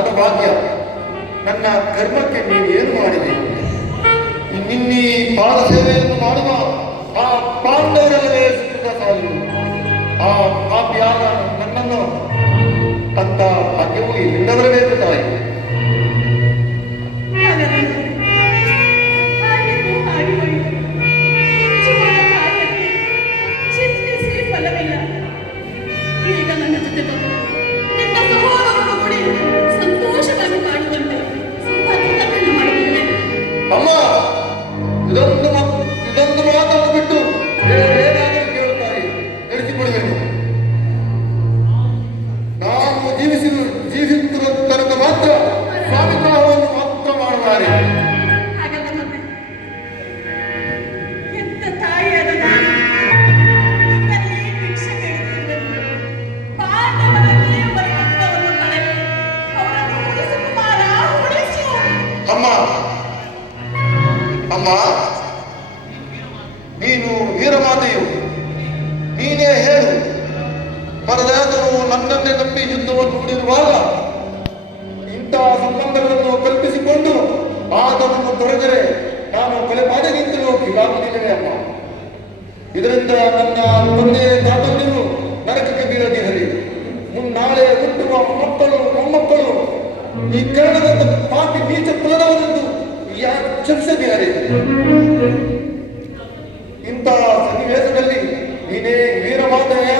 ಅದು ಭಾಗ್ಯ. ನನ್ನ ಕರ್ಮಕ್ಕೆ ನೀನು ಏನು ಮಾಡಿದೆ? ನಿನ್ನೀ ಪಾದ ಸೇವೆಯನ್ನು ಮಾಡುವ ಆ ಪಾಂಡವರಲ್ಲವೇ ಸುಖ ಸಾಲು. ಆ ಪಾಪಿಯಾದ ನನ್ನನ್ನು ಅಂತ ಭಾಗ್ಯವು ಇಲ್ಲಿಂದ ಬರಬೇಕು ತಾಯಿ. ಅಮ್ಮ, ಇದೊಂದು ಮಾತನ್ನು ಬಿಟ್ಟು ಬೇರೇನಾದರೂ ಕೇಳುತ್ತಾರೆ ನಡೆಸಿಕೊಡಬೇಕು. ನಾನು ಜೀವಿಸುತ್ತಿರುವ ತನಕ ಮಾತ್ರ ಸ್ವಾಮಿತ್ವವನ್ನು ಮಾತ್ರ ಮಾಡುತ್ತಾರೆ. ಅಮ್ಮ, ನೀನು ವೀರಮಾತೆಯು, ನೀನೇ ಹೇಳು. ಪರದಾತನು ನನ್ನನ್ನೇ ನಂಬಿ ಯುದ್ಧವನ್ನು ಹೂಡಿರುವಾಗ ಇಂತಹ ಸಂಬಂಧಗಳನ್ನು ಕಲ್ಪಿಸಿಕೊಂಡು ಆತನನ್ನು ತೊರೆದರೆ ನಾನು ಕೊಲೆ ಮಾಡಲಿಂತಲೂ ಹೀಗಾಗುತ್ತಿದ್ದೇನೆ ಅಮ್ಮ. ಇದರಿಂದ ನನ್ನ ತಂದೆ ತಾತಂದಿರು ನರಕಕ್ಕೆ ಬೀಳದಿರಲಿ. ಮುನ್ನಾಳೆ ಹುಟ್ಟುವ ಮಕ್ಕಳು ಮೊಮ್ಮಕ್ಕಳು ಈ ಕನ್ನಡದ ಪಾಪಿ ನೀಚ ಕುಲದವರೆಂದು ಚರ್ಚೆಯಾರೆ. ಇಂತಹ ಸನ್ನಿವೇಶದಲ್ಲಿ ನೀನೇ ವೀರಮಾತೆಯ